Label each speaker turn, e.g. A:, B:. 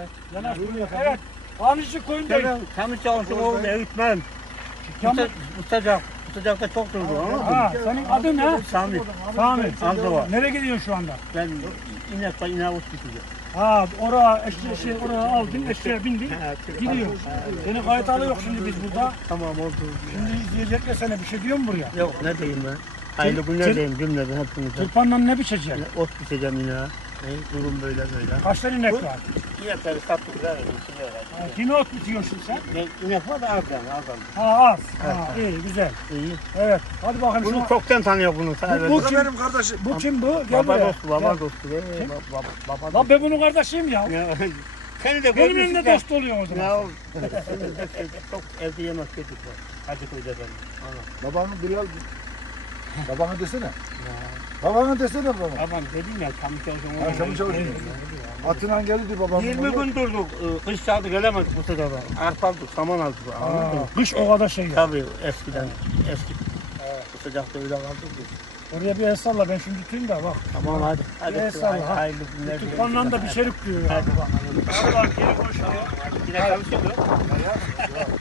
A: Yanaş buraya. Evet. Kanlıcı köyündeyim.
B: Temiz çalışım oldu, eğitmen. Bu sıcakta çok durdu ama.
A: Ha, senin adın ne?
B: Sami.
A: Sami.
B: Amca.
A: Nereye gidiyorsun şu anda?
B: Ben ineğe ot tutacağım.
A: Ha, oraya aldın, eşeğe bindin, gidiyorsun. Seni kayıt alıyor şimdi biz burada.
B: Tamam oldu.
A: Şimdi izleyecekler sana bir şey diyor mu buraya?
B: Yok ne diyeyim ben. Hayırlı günler diyeyim cümleden hepinize.
A: Tırpanla ne biçeceksin?
B: Ot biteceğim ineğe. Durum böyle.
A: Kaç tane inek var?
B: İnekleri sattık verdim.
A: Ha, yine ot bitiyorsun sen.
B: İnek var da az yani az.
A: Ha az. Ha, iyi güzel.
B: İyi.
A: Evet. Hadi bakayım
B: Bunu
A: şuna.
B: çoktan tanıyor bunu.
A: Bu
C: Bu da
A: kim?
C: benim kardeşim.
A: Bu kim bu? Gel
B: Baba
A: buraya.
B: dostu, baba
A: Gel.
B: dostu.
A: Kim?
B: Baba
A: Lan ben bunun kardeşiyim ya.
B: Seni de
A: Benim
B: görmüşsün
A: önümde
B: de.
A: dost oluyor o zaman.
B: Ya çok evde yemek yedik var. Hadi koyda ben.
C: Babanı Bilal. Babana desene. Babana desene baba.
B: Babam dedim ya çamur çalışan
C: Ha, çamur çalışan. Atına geldi babam.
B: 20 gün durduk. Kış çaldık gelemedik bu sırada. Arpa aldık, saman aldık. Anladın mı?
A: Kış o kadar şey ya.
B: Tabii eskiden. Bu sıcakta öyle kaldık biz.
A: Oraya bir el salla ben şimdi tutayım da bak.
B: Tamam hadi. Hadi
A: Estağfurullah.
B: hayırlı günler.
A: Tırpanla da bir çelik diyor ya.
B: Hadi bakalım.
A: Hadi bak geri koş.
B: Yine çalışıyor.